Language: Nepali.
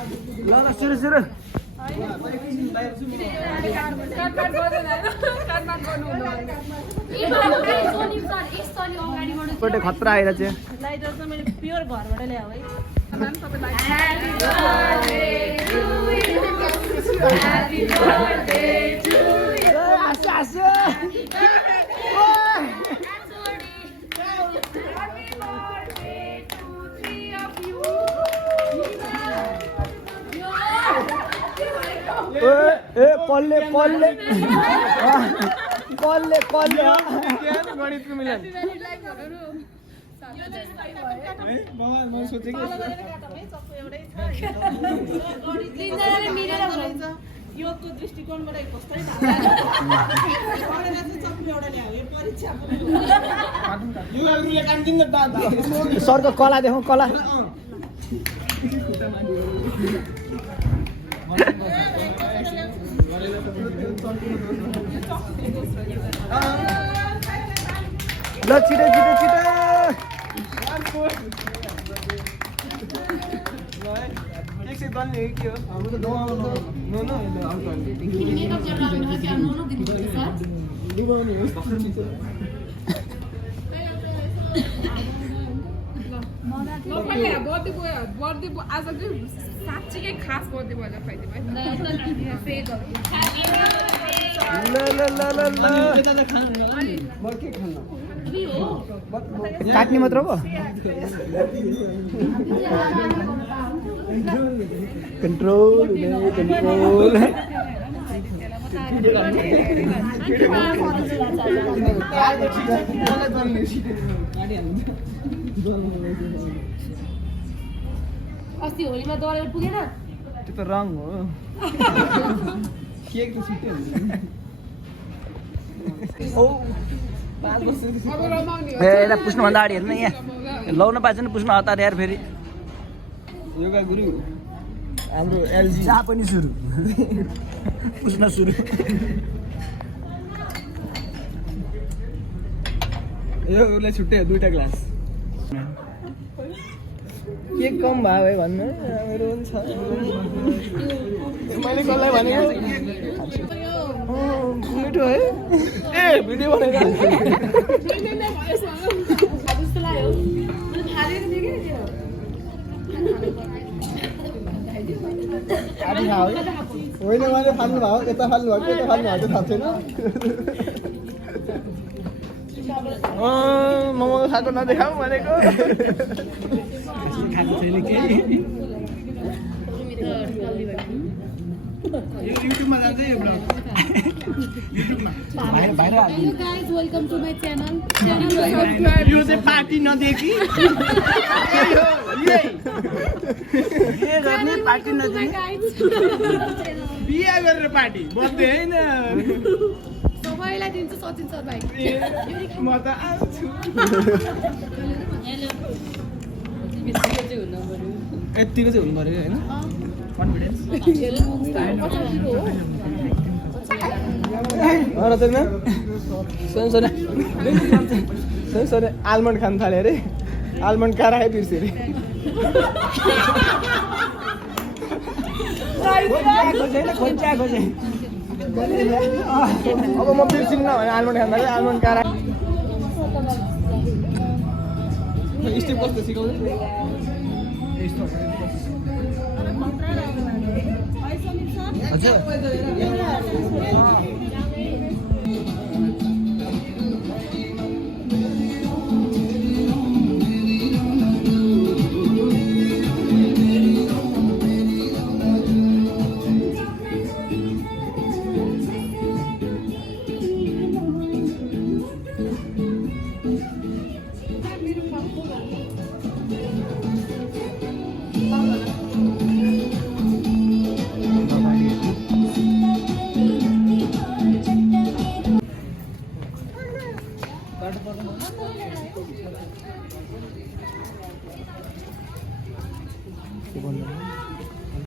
ल ल सुरु सुरु खतरा आएर चाहिँ लाइटर चाहिँ मैले प्योर घरबाट ल्याऊ है ए कल्ले कल्ले कल्ले कल्ले गणितको मिलन योगको दृष्टिकोणबाट कस्तै सरको कला देखौँ कला ल छिटो छिटो छिटो साँच्चीकै खास बर्थडे भएर फाइदिनु काट्ने मात्र पो कन्ट्रोल कन्ट्रोल अस्ति होलीमा दौडेर पुगेन त्यो त रङ हो केक त छिट्टै हुन्छ ए यता पुस्नुभन्दा अगाडि हेर्नु यहाँ लाउन पाएछ नि पुस्नु हतार यार फेरि योगा गुरु हाम्रो एलजी जहाँ पनि सुरु पुस्न सुरु यो उसलाई छुट्टै दुईटा ग्लास के कम भयो है भन्नु मेरो हुन्छ मैले कसलाई भनेको मिठो है ए भिडियो बनाएर होइन मैले फाल्नु भयो यता फाल्नु भएको यता फाल्नु भएको थाहा छैन मोमो खाएको नदेखाऊ भनेको खाएको छैन केही युट्युबमा जान्छ यो ब्लग युट्युबमा hello guys welcome to my channel यो चाहिँ पार्टी नदेखि के गर्ने पार्टी नदेखि बिहा गरेर पार्टी बर्थडे हैन सबैलाई दिन्छु सचिन सर भाइ म त आउँछु यतिको चाहिँ हुनु पर्यो होइन कन्फिडेन्स सुन आलमन्ड खान थाल्यो अरे आलमन्ड कहाँ राखेँ बिर्स्यो अरे अब म बिर्सिन्न भने आलमन्ड खान थालेँ आलमन्ड कहाँ राखेँ स्टेप कस्तो सिकाउँछ हजुर